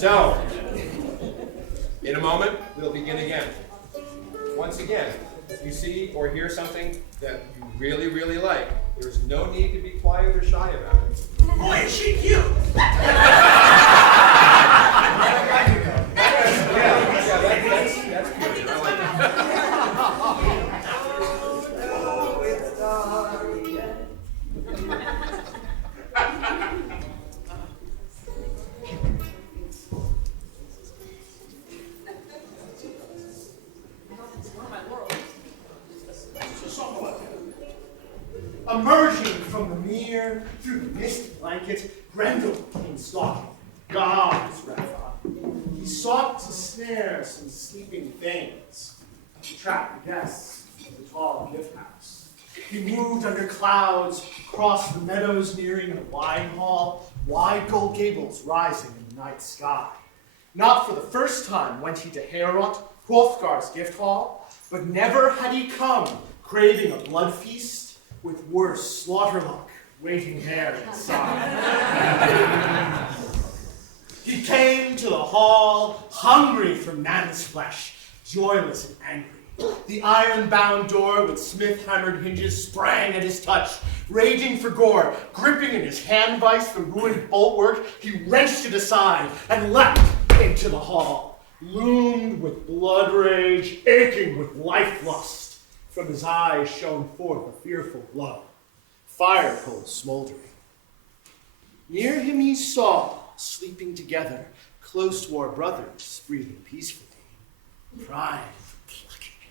So, in a moment, we'll begin again. Once again, if you see or hear something that you really, really like, there's no need to be quiet or shy about it. Boy, is she cute! That's cute. I like that. Emerging from the mere through the mist blanket, Grendel came stalking, God's wrath on. He sought to snare some sleeping things, to trap the guests of the tall gift house. He moved under clouds, crossed the meadows nearing the wine hall, wide gold gables rising in the night sky. Not for the first time went he to Heorot, Hrothgar's gift hall, but never had he come craving a blood feast, with worse slaughter luck waiting there inside. He came to the hall, hungry for man's flesh, joyless and angry. The iron-bound door with smith-hammered hinges sprang at his touch. Raging for gore, gripping in his hand vice the ruined bulwark, he wrenched it aside and leapt into the hall, loomed with blood rage, aching with life lust. From his eyes shone forth a fearful glow, fire coals smoldering. Near him he saw, sleeping together, close war brothers, breathing peacefully. Pride plucking.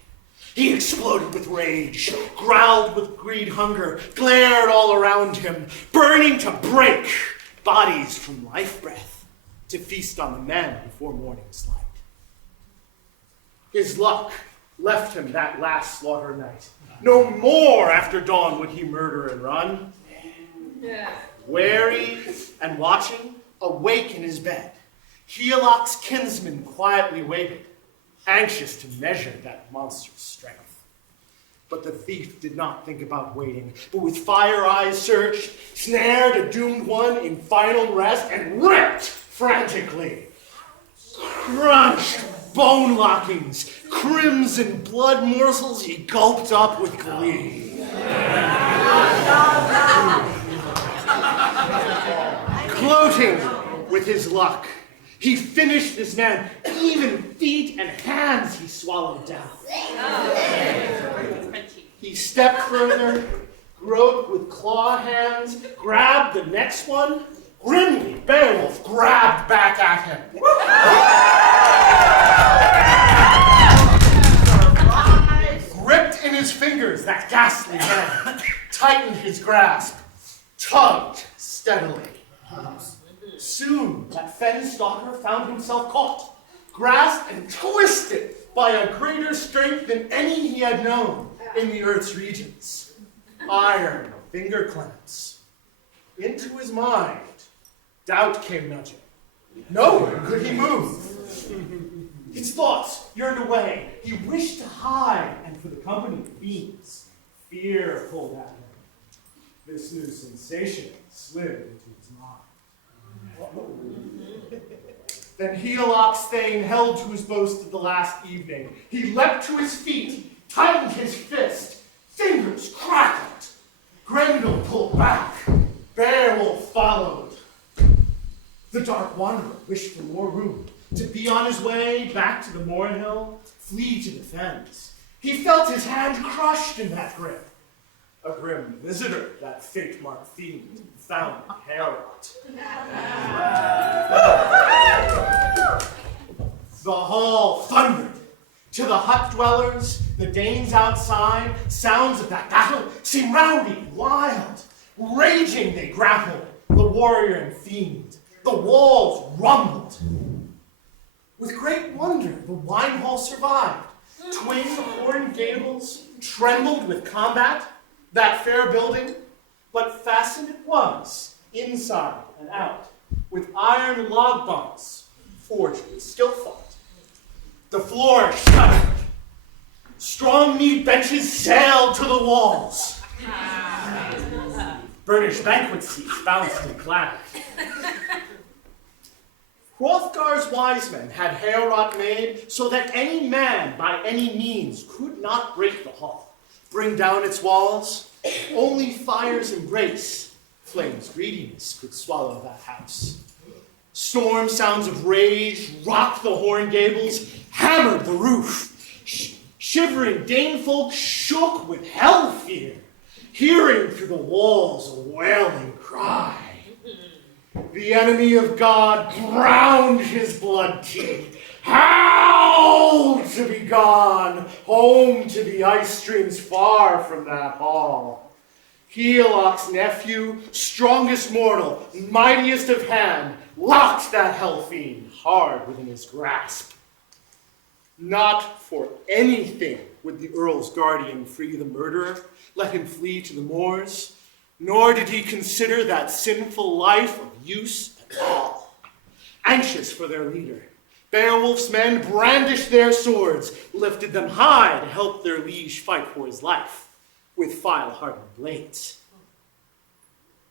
He exploded with rage, growled with greed hunger, glared all around him, burning to break bodies from life breath, to feast on the men before morning's light. His luck left him that last slaughter night. No more after dawn would he murder and run. Yeah. Wary and watching, awake in his bed, Heoloc's kinsman quietly waited, anxious to measure that monster's strength. But the thief did not think about waiting, but with fire eyes searched, snared a doomed one in final rest, and ripped frantically. Crunched bone lockings, crimson blood morsels he gulped up with glee. Gloating with his luck, he finished his man, even feet and hands he swallowed down. He stepped further, groped with claw hands, grabbed the next one. Grimly, Beowulf grabbed back at him. Gripped in his fingers that ghastly hand, tightened his grasp, tugged steadily. Soon that fen stalker found himself caught, grasped and twisted by a greater strength than any he had known in the earth's regions. Iron finger clamps. Into his mind, doubt came nudging. Nowhere could he move. His thoughts yearned away. He wished to hide, and for the company of fiends, fear pulled at him. This new sensation slid into his mind. Then Heoloc's thane held to his boast of the last evening. He leapt to his feet, tightened his fist, fingers crackled. Grendel pulled back. Beowulf followed. The dark wanderer wished for more room, to be on his way back to the Moorhill, flee to the fens. He felt his hand crushed in that grip. A grim visitor, that fate-marked fiend, found in Heorot. The hall thundered. To the hut dwellers, the Danes outside, sounds of that battle seemed rowdy, wild. Raging they grappled, the warrior and fiend. The walls rumbled. With great wonder, the wine hall survived. Twin horned gables trembled with combat, that fair building, but fastened it was, inside and out, with iron log bunks forged with skill thought. The floor shuddered. Strong mead benches sailed to the walls. Burnished banquet seats bounced and clattered. Hrothgar's wise men had Heorot made so that any man by any means could not break the hall, bring down its walls. Only fire's embrace, flame's greediness could swallow that house. Storm sounds of rage rocked the horn gables, hammered the roof. Shivering Dane folk shook with hell fear, hearing through the walls a wailing cry. The enemy of God ground his blood teeth, howled to be gone, home to the ice streams far from that hall. Heolach's nephew, strongest mortal, mightiest of hand, locked that hell fiend hard within his grasp. Not for anything would the Earl's guardian free the murderer, let him flee to the moors, nor did he consider that sinful life of use at all. Anxious for their leader, Beowulf's men brandished their swords, lifted them high to help their liege fight for his life with file-hardened blades.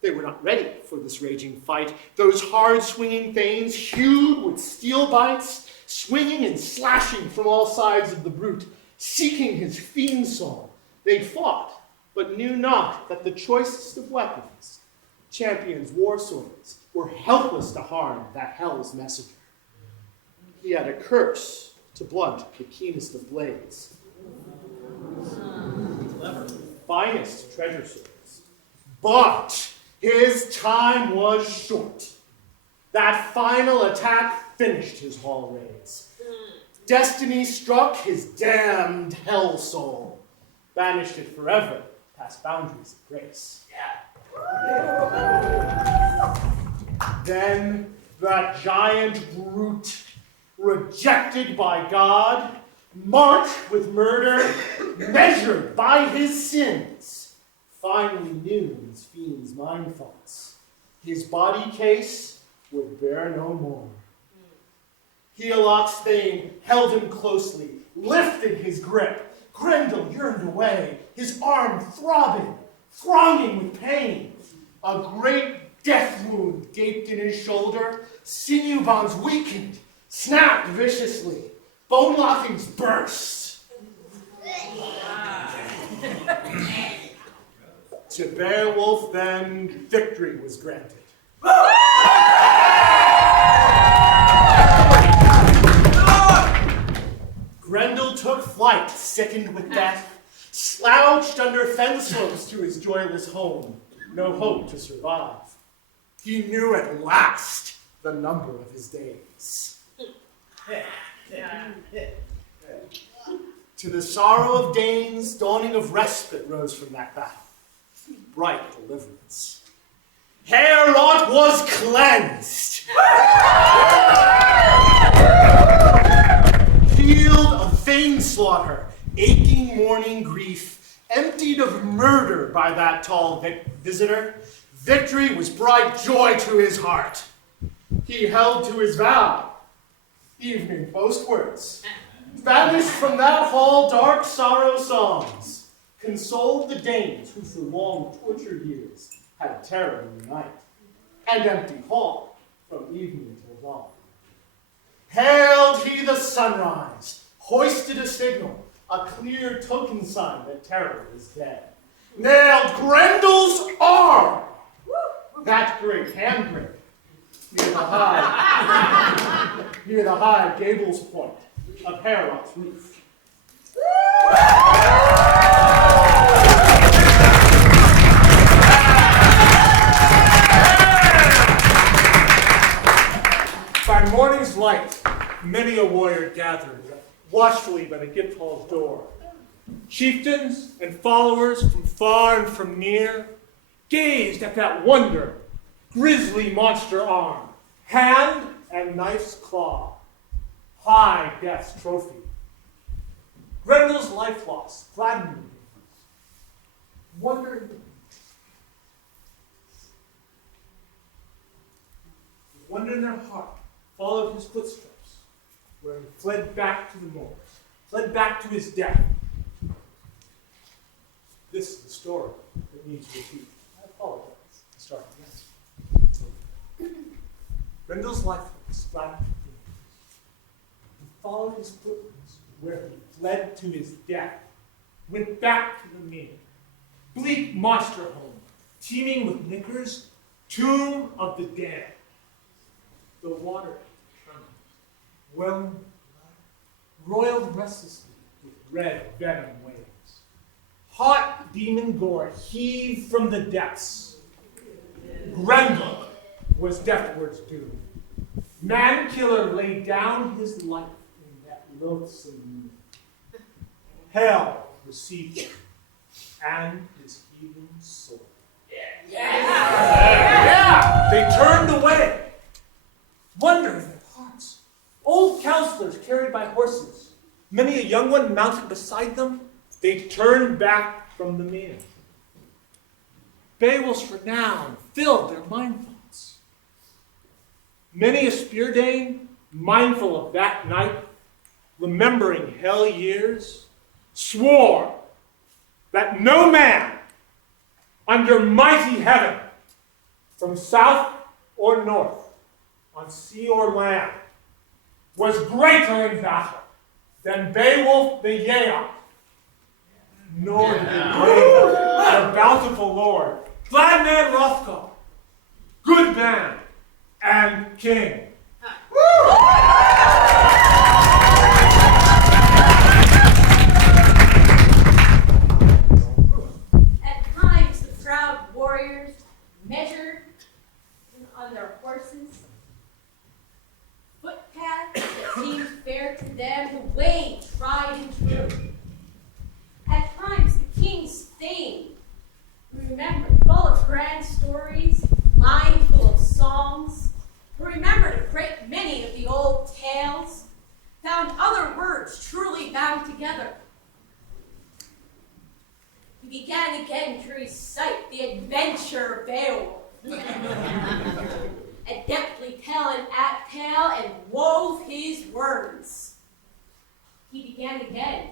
They were not ready for this raging fight. Those hard-swinging thanes, hewed with steel bites, swinging and slashing from all sides of the brute, seeking his fiend soul. They fought, but knew not that the choicest of weapons, champions' war swords, were helpless to harm that hell's messenger. He had a curse to blunt the keenest of blades. Clever. Finest treasure swords. But his time was short. That final attack finished his hall raids. Destiny struck his damned hell soul, banished it forever past boundaries of grace. Then that giant brute, rejected by God, marked with murder, measured by his sins, finally knew his fiend's mind thoughts. His body case would bear no more. Heolach's thane held him closely, lifted his grip. Grendel yearned away, his arm throbbing, thronging with pain. A great death wound gaped in his shoulder, sinew bonds weakened, snapped viciously, bone lockings burst. To Beowulf then victory was granted. Grendel took flight, sickened with death, slouched under fen slopes to his joyless home, no hope to survive. He knew at last the number of his days. To the sorrow of Danes, dawning of respite rose from that battle, bright deliverance. Heorot was cleansed, healed of vain slaughter, aching morning grief, emptied of murder by that tall visitor. Victory was bright joy to his heart. He held to his vow, evening postwards, banished from that hall dark sorrow songs, consoled the Danes who for long tortured years had terror in the night, and empty hall from evening till dawn. Hailed he the sunrise, hoisted a signal, a clear token sign that terror is dead. Nailed Grendel's arm, that great handgrip, near the high gable's point of Heorot's roof. By morning's light, many a warrior gathered watchfully by the gift hall's door. Chieftains and followers from far and from near gazed at that wonder, grisly monster arm, hand and knife's claw, high death's trophy. Grendel's life loss gladdened them. Wonder in their heart followed his footsteps, where he fled back to the moors, fled back to his death. This is the story that needs repeat. I apologize. Start again. Grendel's life his flat fingers. He followed his footprints where he fled to his death, went back to the mere, bleak monster home, teeming with knickers, tomb of the dead. The water turned, whelmed blood, roiled restlessly with red venom waves. Hot demon gore heaved from the depths. Grendel was deathward's doom. Man-killer laid down his life in that loathsome room. Hell received him and his heathen soul. Yeah! They turned away, wonder in their hearts. Old counselors carried by horses, many a young one mounted beside them, they turned back from the mere. Beowulf's renown filled their mind thoughts. Many a Speardane, mindful of that night, remembering hell years, swore that no man under mighty heaven, from south or north, on sea or land, was greater in battle than Beowulf the Geat, nor did he brave our bountiful lord, glad man Hrothgar, good man and king. At times the proud warriors measured on their horses footpaths that seemed fair to them, the way tried and true. At times the king's fame, remember, full of grand stories, mindful of songs, who remembered a great many of the old tales, found other words truly bound together. He began again to recite the adventure of Beowulf, adeptly tell an tale and wove his words. He began again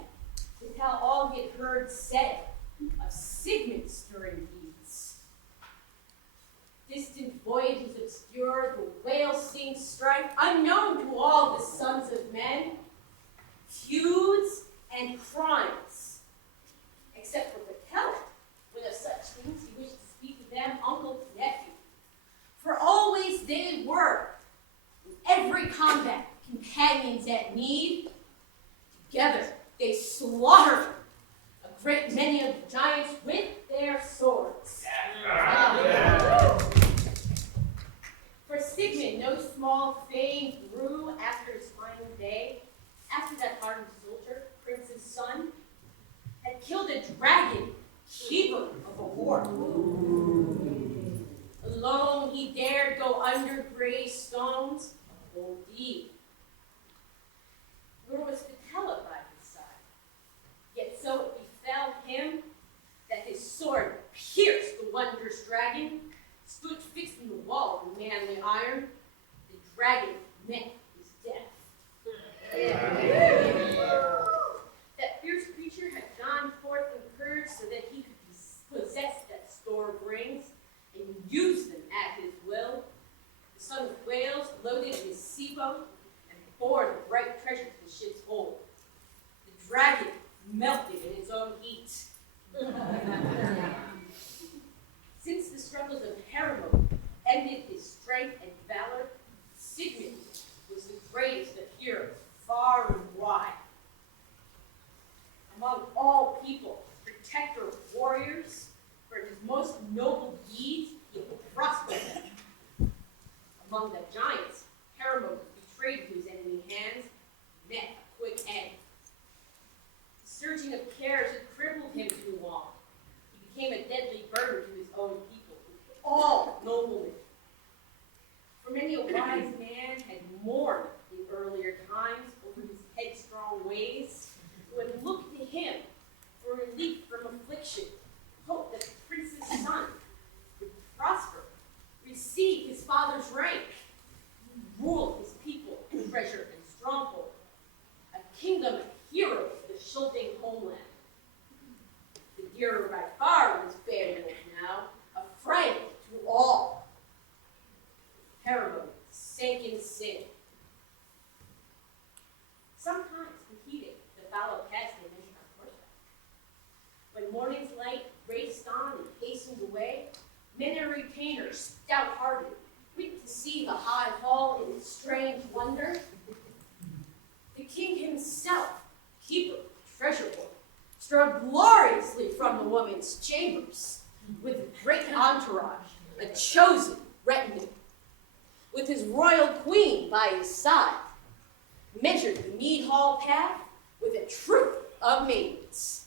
to tell all he had heard said of Sigmund's stirring deeds. Distant voyages obscure, the whales sing strife, unknown to all the sons of men, feuds and crimes, except for Patella, when of such things he wished to speak to them, uncle to nephew. For always they were, in every combat, companions at need. Together they slaughtered a great many of the giants with their swords. For Sigmund, no small fame grew after his final day, after that hardened soldier, prince's son, had killed a dragon, keeper of a war. Alone he dared go under gray stones, bold deed. Nor was Patella by his side. Yet so it befell him that his sword pierced the wondrous dragon, stood fixed in the wall of manly iron. The dragon met his death. That fierce creature had gone forth in courage so that he could possess that store of rings and use them at his will. The son of Wales loaded in his sea boat and bore the bright treasure to the ship's hold. The dragon melted in its own heat. Since the struggles of Hermod ended his strength and valor, Sigmund was the greatest of heroes, far and wide. Among all people, protector of warriors, for his most noble deeds, he prospered them. Among the giants, Hermod was betrayed into his enemy hands, met a quick end. The surging of cares had crippled him too long. He became a deadly burden to his own people, all noblemen. For many a wise man had mourned in earlier times over his headstrong ways, who had looked to him for relief from affliction, hope that the prince's son would prosper, receive his father's rank, rule his people in treasure and stronghold, a kingdom of heroes, the Schulting homeland. The dearer by far was Beowulf now, a friend to all. Hermod sank in sin, the high hall in strange wonder. The king himself, keeper of the treasure hoard, strode gloriously from the woman's chambers, with a great entourage, a chosen retinue, with his royal queen by his side, measured the mead hall path with a troop of maidens.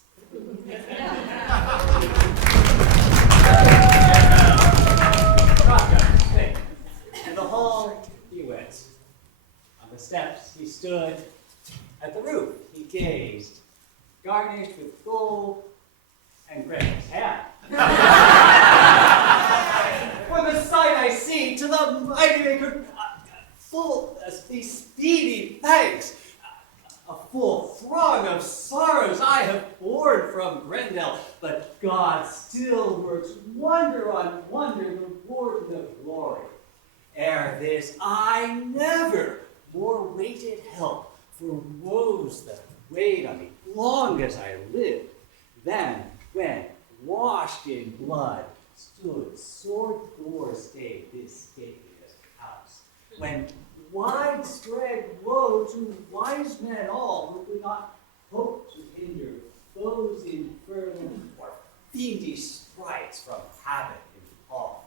In the hall he went. On the steps he stood. At the roof he gazed, garnished with gold and Gretchen's hand. For the sight I see, to the mighty maker, full these speedy thanks. A full throng of sorrows I have borne from Grendel, but God still works wonder on wonder, the warden of glory. Ere this, I never more waited help for woes that weighed on me long as I lived, than when, washed in blood, stood sword gore stained this stateliest house. When widespread woe to wise men all who could not hope to hinder foes infernal or fiendish sprites from habit in hall.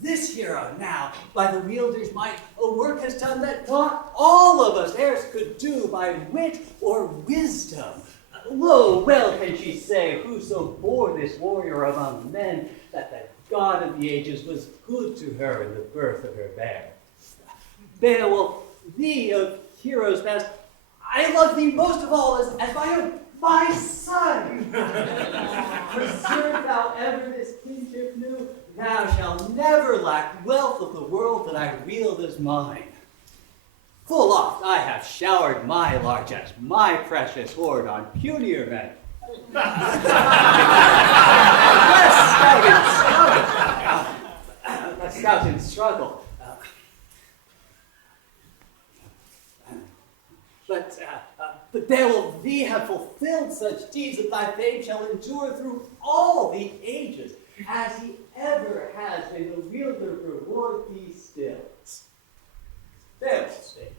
This hero now, by the wielder's might, a work has done that not all of us erst could do by wit or wisdom. Lo, well can she say, whoso bore this warrior among men, that the God of the ages was good to her in the birth of her bairn. Beowulf, thee of heroes best, I love thee most of all as my own, my son. Preserve thou ever this kinship new, thou shalt never lack wealth of the world that I wield as mine. Full oft I have showered my largesse, my precious hoard on punier men. Less stout in struggle. But Beowulf, thee have fulfilled such deeds that thy fame shall endure through all the ages, as he ever has been the wielder reward thee still. Beowulf's sake.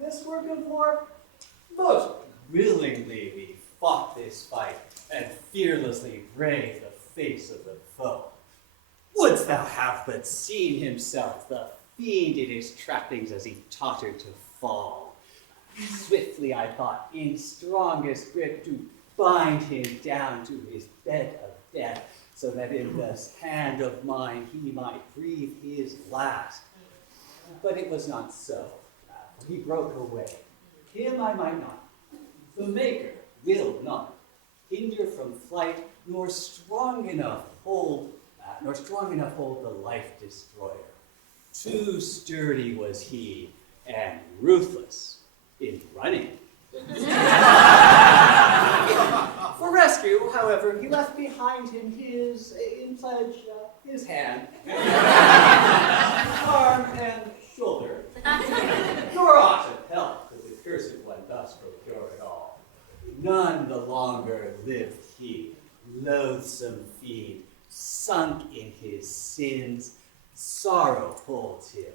This work of war, most willingly we fought this fight, and fearlessly braved the face of the foe. Wouldst thou have but seen himself, the fiend in his trappings as he tottered to fall. Swiftly I thought, in strongest grip, to bind him down to his bed of death, so that in this hand of mine he might breathe his last. But it was not so. He broke away. Him I might not. The Maker willed not hinder from flight, nor strong enough hold the life destroyer. Too sturdy was he, and ruthless in running. For rescue, however, he left behind him in pledge, his hand, arm, and shoulder, nor aught of help could the cursed one thus procure at all. None the longer lived he, loathsome fiend, sunk in his sins. Sorrow holds him,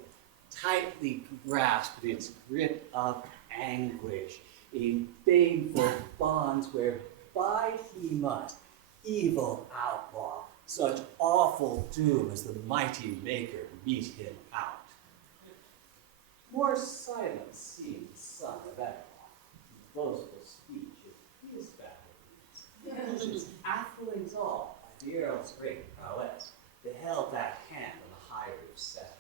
tightly grasped in its grip of anguish, in baneful bonds where bide he must, evil outlaw, such awful doom as the mighty Maker meet him out. More silent seemed the son of Beowulf, boastful speech of his battle deeds. His athelings all, by the earl's great prowess, beheld that hand on the high roof set.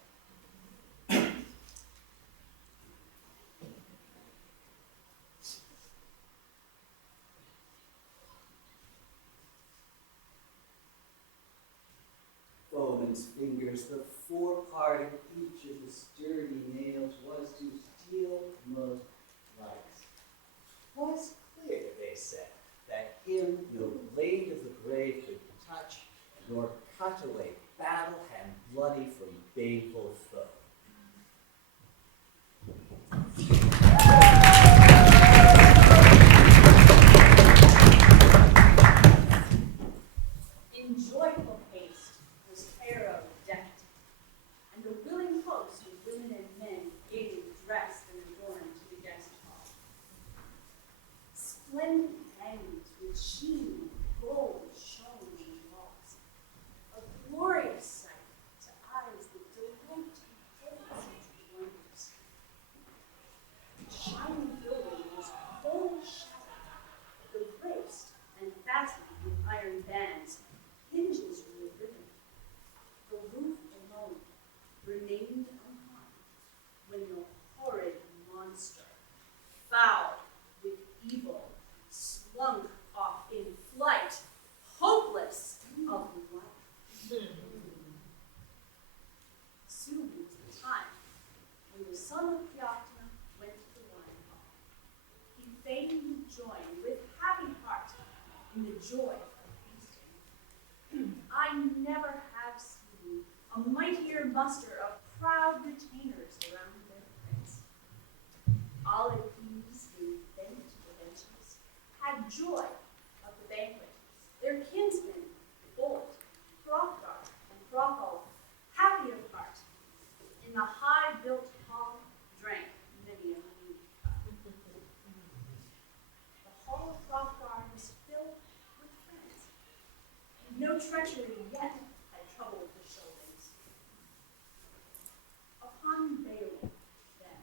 Foeman's fingers, the forepart of each of the sturdy nails was to steel most lights. 'Twas clear, they said, that him no blade of the grave could touch, nor cut away battle hand bloody from baneful foe. In joyful haste was Pharaoh decked son of Theoctona went to the wine hall. He fain would join with happy heart in the joy of feasting. I never have seen a mightier muster of proud retainers around their prince. Olive peas in bent benches had joy of the banquet. Their kinsmen, bold, Hrothgar and Hrothgar, happy of heart, in the high-built hall drank many a mead cup. The hall of Hrothgar was filled with friends. No treachery yet had troubled the shoulders. Upon Beowulf, then,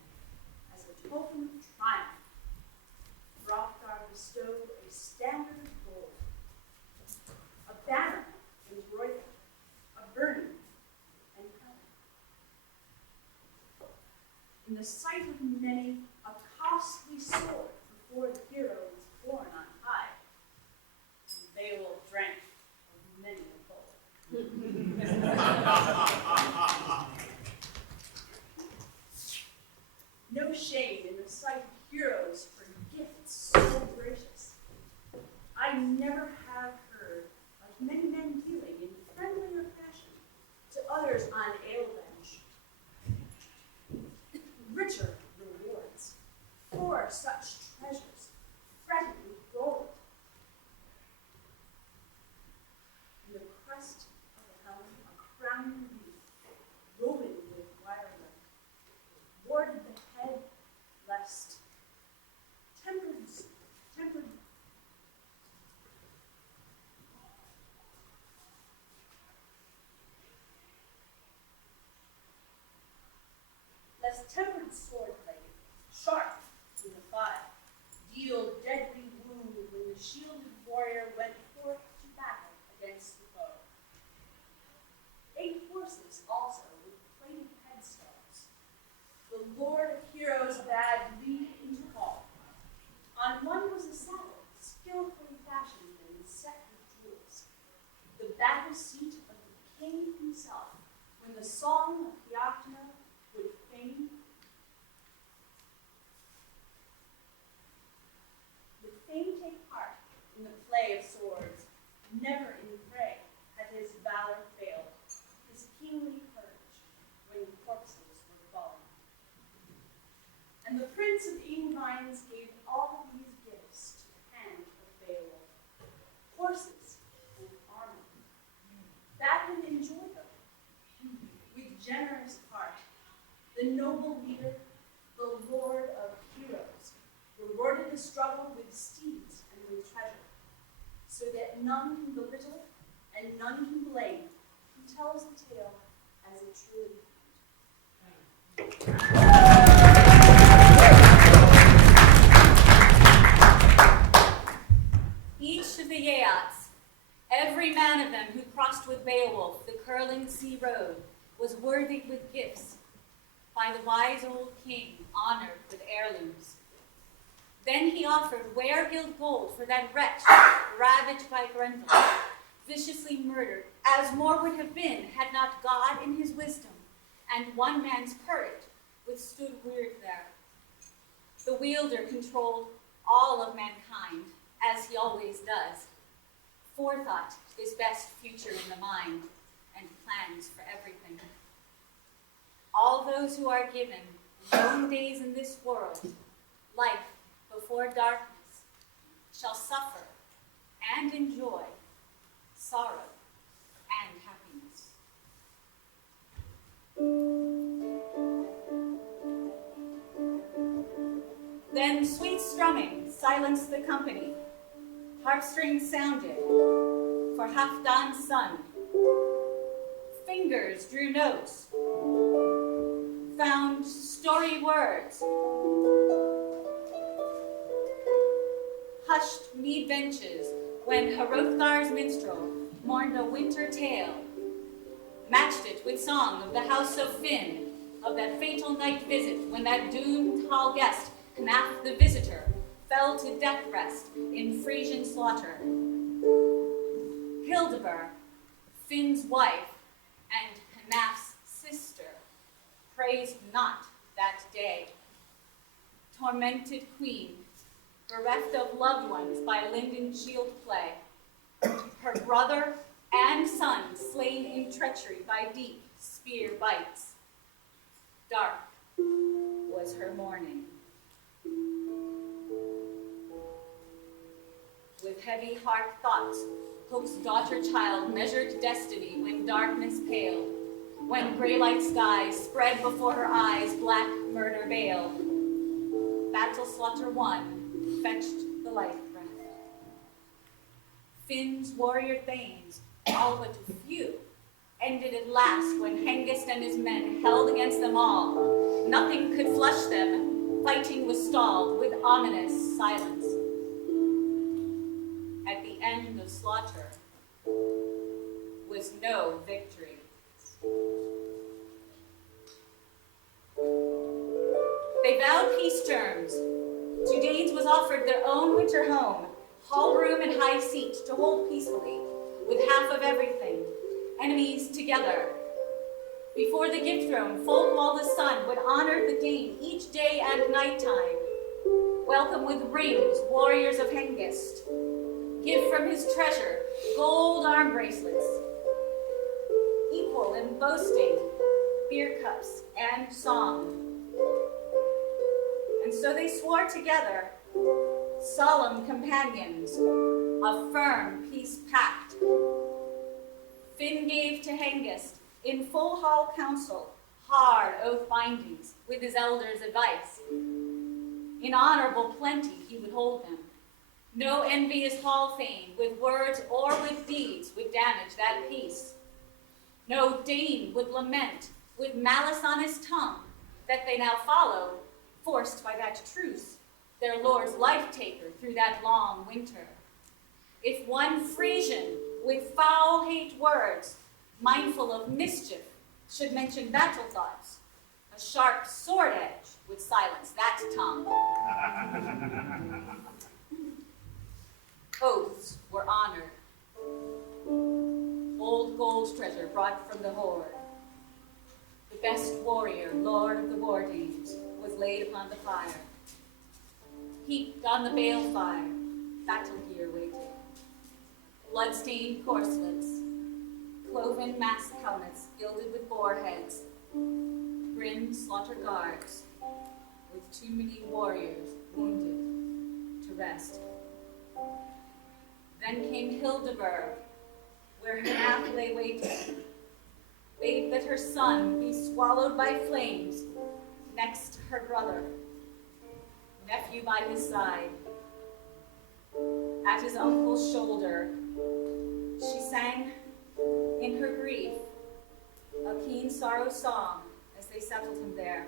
as a token of triumph, Hrothgar bestowed a standard of gold, a banner embroidered, a burning and helm. In the sight of many, a costly sword before the hero was borne on high. And Beowulf drank of many a bowl. No shame in the sight of heroes for gifts so gracious. I never have heard of many men dealing in friendlier fashion to others on ale bench. Richer rewards for such treasures, fretted with gold. In the crest of the helm, a crowning wreath, woven with wireless, warded the head, lest tempered tempered sword-blade, sharp with a file, deal deadly wound when the shielded warrior went forth to battle against the foe. 8 horses also with plated headstalls. The lord of heroes bade lead into hall. On one was a saddle, skillfully fashioned and set with jewels, the battle seat of the king himself, when the song of Theoctona would fain take part in the play of swords. Never in fray had his valor failed, his kingly courage, when corpses were falling. And the Prince of Ingvines gave all these gifts to the hand of Beowulf, horses and armor. That would enjoy them, with generous heart. The noble leader, the lord of heroes, rewarded the struggle with steeds and with treasure, so that none can belittle and none can blame who tells the tale as it truly happened. Each of the Yeats, every man of them who crossed with Beowulf the curling sea road, was worthy with gifts by the wise old king, honored with heirlooms. Then he offered ware-gilt gold for that wretch ravaged by Grenville, viciously murdered, as more would have been had not God in his wisdom and one man's courage withstood weird there. The wielder controlled all of mankind, as he always does. Forethought is best future in the mind, and plans for everything. All those who are given long days in this world, life before darkness, shall suffer and enjoy sorrow and happiness. Then sweet strumming silenced the company. Harpstrings sounded for Halfdan's son. Fingers drew notes, found story words, hushed mead benches when Hrothgar's minstrel mourned a winter tale, matched it with song of the house of Finn, of that fatal night visit when that doomed hall guest, Knaf the visitor, fell to death rest in Frisian slaughter. Hildebert, Finn's wife and Knaf's sister, praised not that day. Tormented queen, bereft of loved ones by linden shield play, her brother and son slain in treachery by deep spear bites. Dark was her mourning. With heavy heart thoughts, Hope's daughter-child measured destiny when darkness paled, when gray-light skies spread before her eyes black murder veiled. Battle slaughter won, fetched the life breath. Finn's warrior thanes, all but few, ended at last when Hengist and his men held against them all. Nothing could flush them, fighting was stalled with ominous silence. At the end of slaughter was no victory. They vowed peace terms. To Danes was offered their own winter home, hall room and high seat to hold peacefully, with half of everything, enemies together. Before the gift throne, Folkwall the sun would honor the Dane each day and nighttime. Welcome with rings, warriors of Hengist. Give from his treasure gold arm bracelets, equal in boasting, beer cups, and song. And so they swore together, solemn companions, a firm peace pact. Finn gave to Hengist, in full hall council, hard oath bindings with his elders' advice. In honorable plenty he would hold them. No envious hall fame, with words or with deeds, would damage that peace. No Dane would lament, with malice on his tongue, that they now follow, forced by that truce, their lord's life-taker through that long winter. If one Frisian, with foul hate words, mindful of mischief, should mention battle thoughts, a sharp sword edge would silence that tongue. Oaths were honored. Old gold treasure brought from the hoard. The best warrior, lord of the war dames, was laid upon the fire. Heaped on the bale fire, battle gear waited. Blood-stained corselets, cloven mask helmets gilded with boar heads, grim slaughter guards, with too many warriors wounded to rest. Then came Hildeburh, where her nap lay waiting, bade that her son be swallowed by flames, next her brother, nephew by his side. At his uncle's shoulder, she sang, in her grief, a keen sorrow song as they settled him there.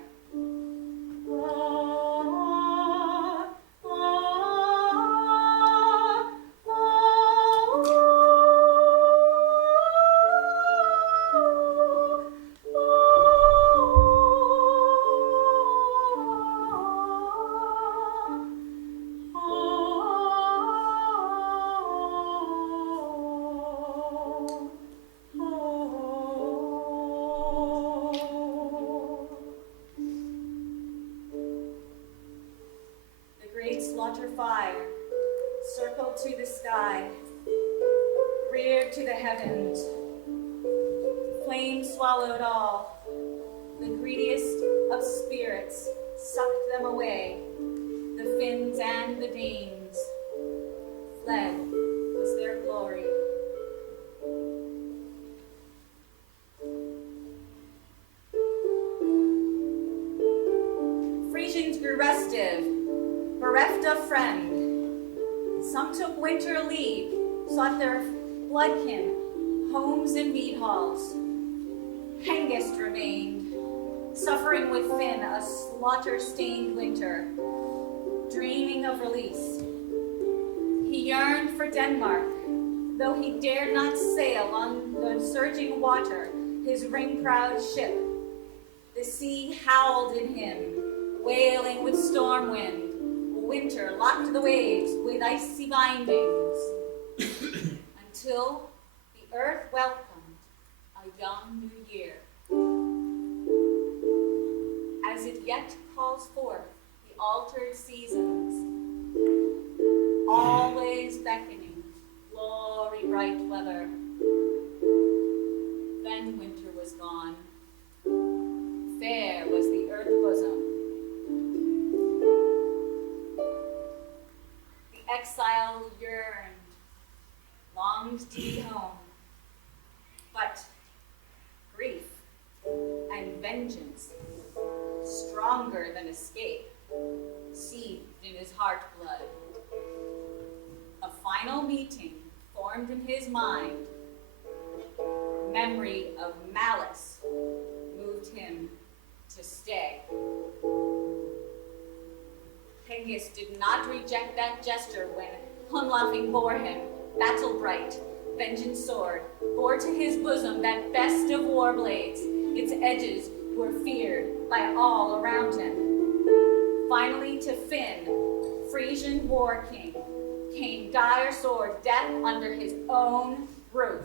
Slaughter fire, circled to the sky, reared to the heavens. Flame swallowed all. The greediest of spirits sucked them away. The Finns and the Danes. Fled was their glory. Frisians grew restive, bereft of friend. Some took winter leave, sought their bloodkin, homes and mead halls. Hengist remained, suffering with Finn a slaughter-stained winter, dreaming of release. He yearned for Denmark, though he dared not sail on the surging water, his ring-proud ship. The sea howled in him, wailing with storm wind. Winter locked the waves with icy bindings until the earth welcomed a young new year. As as it yet calls forth the altered seasons, always beckoning glory bright weather. Then winter was gone. Fair was the earth bosom. The exile yearned, longed to be home. But grief and vengeance, stronger than escape, seethed in his heart blood. A final meeting formed in his mind. Memory of malice moved him to stay. Hengist did not reject that gesture when Hunlaughing bore him, battle bright, vengeance sword, bore to his bosom that best of war blades. Its edges were feared by all around him. Finally to Finn, Frisian war king, came dire sword death under his own roof.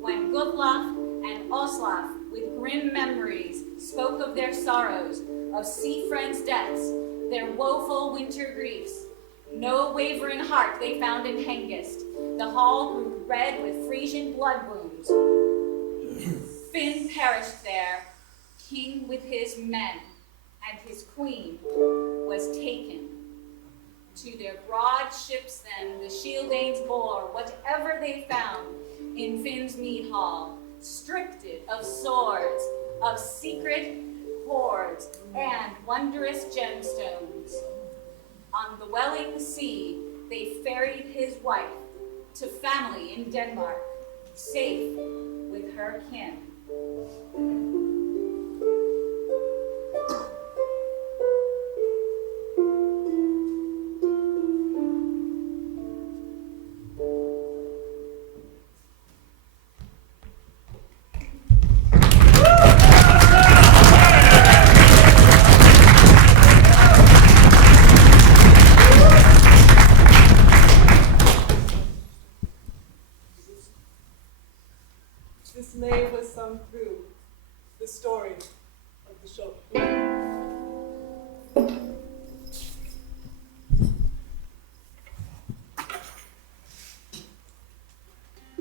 When Gutlaf and Oslaf, with grim memories, spoke of their sorrows, of sea friends' deaths, their woeful winter griefs, no wavering heart they found in Hengist. The hall grew red with Frisian blood wounds. Finn perished there, king with his men, and his queen was taken. To their broad ships then the Shieldanes bore whatever they found in Finn's mead hall, stripped it of swords, of secret hoards, and wondrous gemstones. On the welling sea they ferried his wife to family in Denmark, safe with her kin. This lay was sung through the story of the show.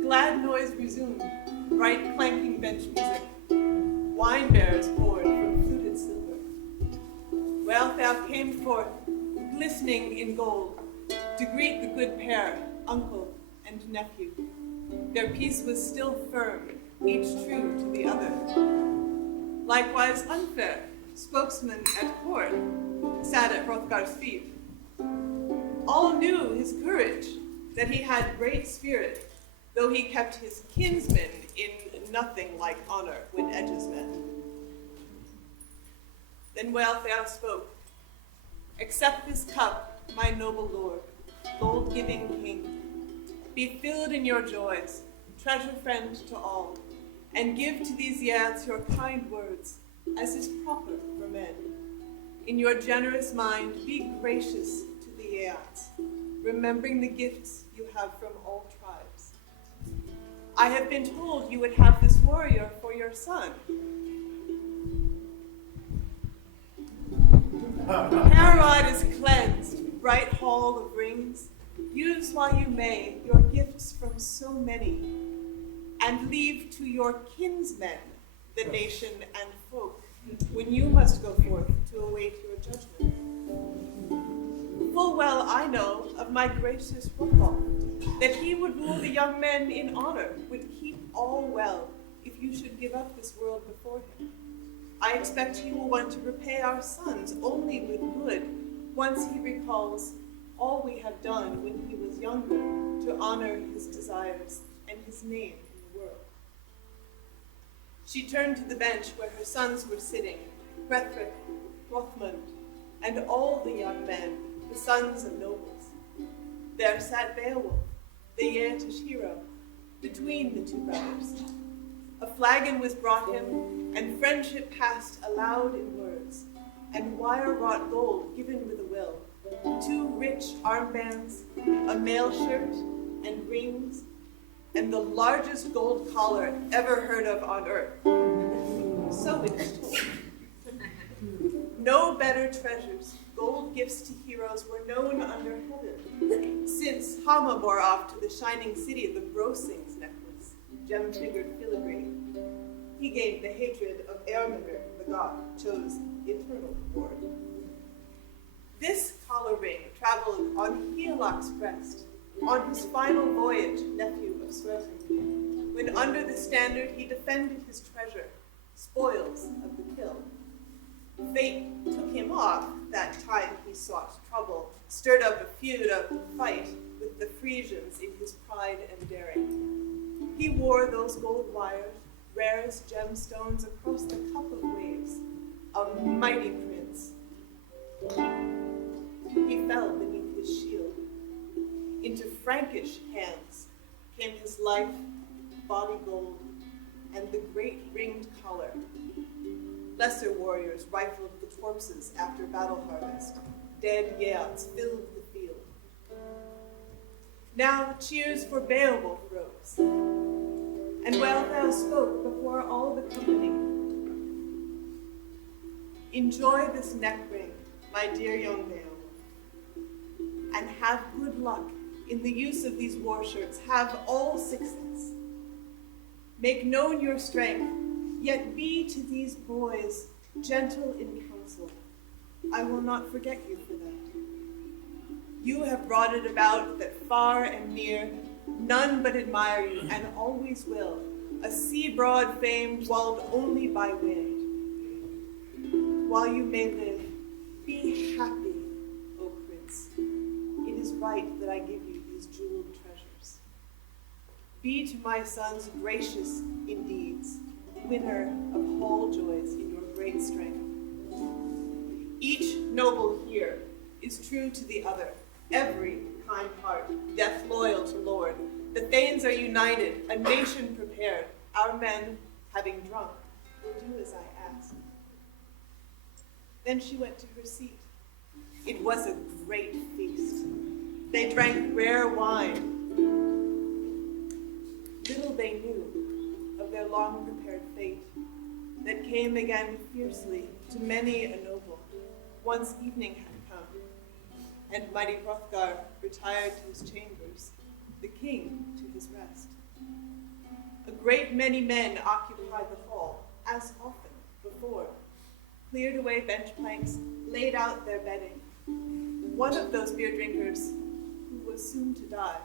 Glad noise resumed, bright clanking bench music. Wine bearers poured from fluted silver. Wealhtheow came forth, glistening in gold, to greet the good pair, uncle and nephew. Their peace was still firm, each true to the other. Likewise unfair, spokesman at court, sat at Hrothgar's feet. All knew his courage, that he had great spirit, though he kept his kinsmen in nothing like honor when edges met. Then Wealhtheow spoke, "Accept this cup, my noble lord, gold-giving king. Be filled in your joys, treasure friend to all, and give to these Yaths your kind words, as is proper for men. In your generous mind, be gracious to the Yaths, remembering the gifts you have from all tribes. I have been told you would have this warrior for your son. Harrod is cleansed, bright hall of rings. Use while you may your gifts from so many, and leave to your kinsmen the nation and folk, when you must go forth to await your judgment. Full well I know of my gracious Hrothgar, that he would rule the young men in honor, would keep all well, if you should give up this world before him. I expect he will want to repay our sons only with good, once he recalls all we have done when he was younger to honor his desires and his name in the world." She turned to the bench where her sons were sitting, Hrethric, Hrothmund, and all the young men, the sons of nobles. There sat Beowulf, the Geatish hero, between the two brothers. A flagon was brought him, and friendship passed aloud in words, and wire-wrought gold given with a will, 2 rich armbands, a mail shirt, and rings, and the largest gold collar ever heard of on earth. So it is told. No better treasures, gold gifts to heroes were known under heaven, since Hama bore off to the shining city the Brosing's necklace, gem-figured filigree. He gained the hatred of Eormenric, the god, chose eternal reward. This collar ring traveled on Higelac breast, on his final voyage, nephew of Swerin, when under the standard he defended his treasure, spoils of the kill. Fate took him off that time he sought trouble, stirred up a feud, a fight with the Frisians in his pride and daring. He wore those gold wires, rarest gemstones across the cup of waves, a mighty prince. He fell beneath his shield. Into Frankish hands came his life, body gold, and the great ringed collar. Lesser warriors rifled the corpses after battle harvest. Dead Yeats filled the field. Now cheers for Beowulf rose. And well thou spoke before all the company. Enjoy this neck ring, my dear young Beowulf, and have good luck in the use of these war shirts. Have all success. Make known your strength, yet be to these boys gentle in counsel. I will not forget you for that. You have brought it about that far and near none but admire you, and always will, a sea-broad fame walled only by wind. While you may live, be happy, O Prince. It is right that I give you these jeweled treasures. Be to my sons gracious in deeds, winner of all joys in your great strength. Each noble here is true to the other, every kind heart, death loyal to Lord. The Thanes are united, a nation prepared. Our men, having drunk, will do as I ask. Then she went to her seat. It was a great feast. They drank rare wine. Little they knew of their long-prepared fate that came again fiercely to many a noble, once evening had come, and mighty Hrothgar retired to his chambers, the king to his rest. A great many men occupied the hall, as often before, cleared away bench planks, laid out their bedding. One of those beer drinkers, who was soon to die,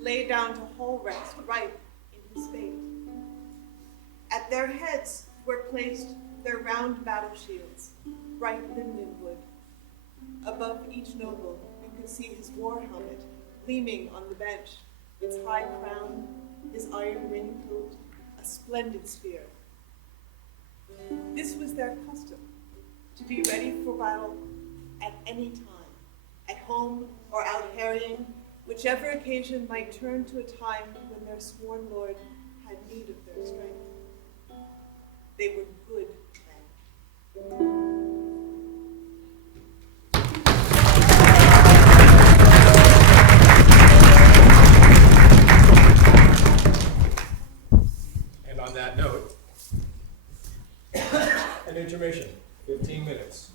lay down to hall rest right in his fate. At their heads were placed their round battle shields, bright linden wood. Above each noble, you could see his war helmet gleaming on the bench, its high crown, his iron ring coat, a splendid spear. This was their custom, to be ready for battle at any time, at home or out harrying, whichever occasion might turn to a time when their sworn lord had need of their strength. They were good men. And on that note, an intermission, 15 minutes.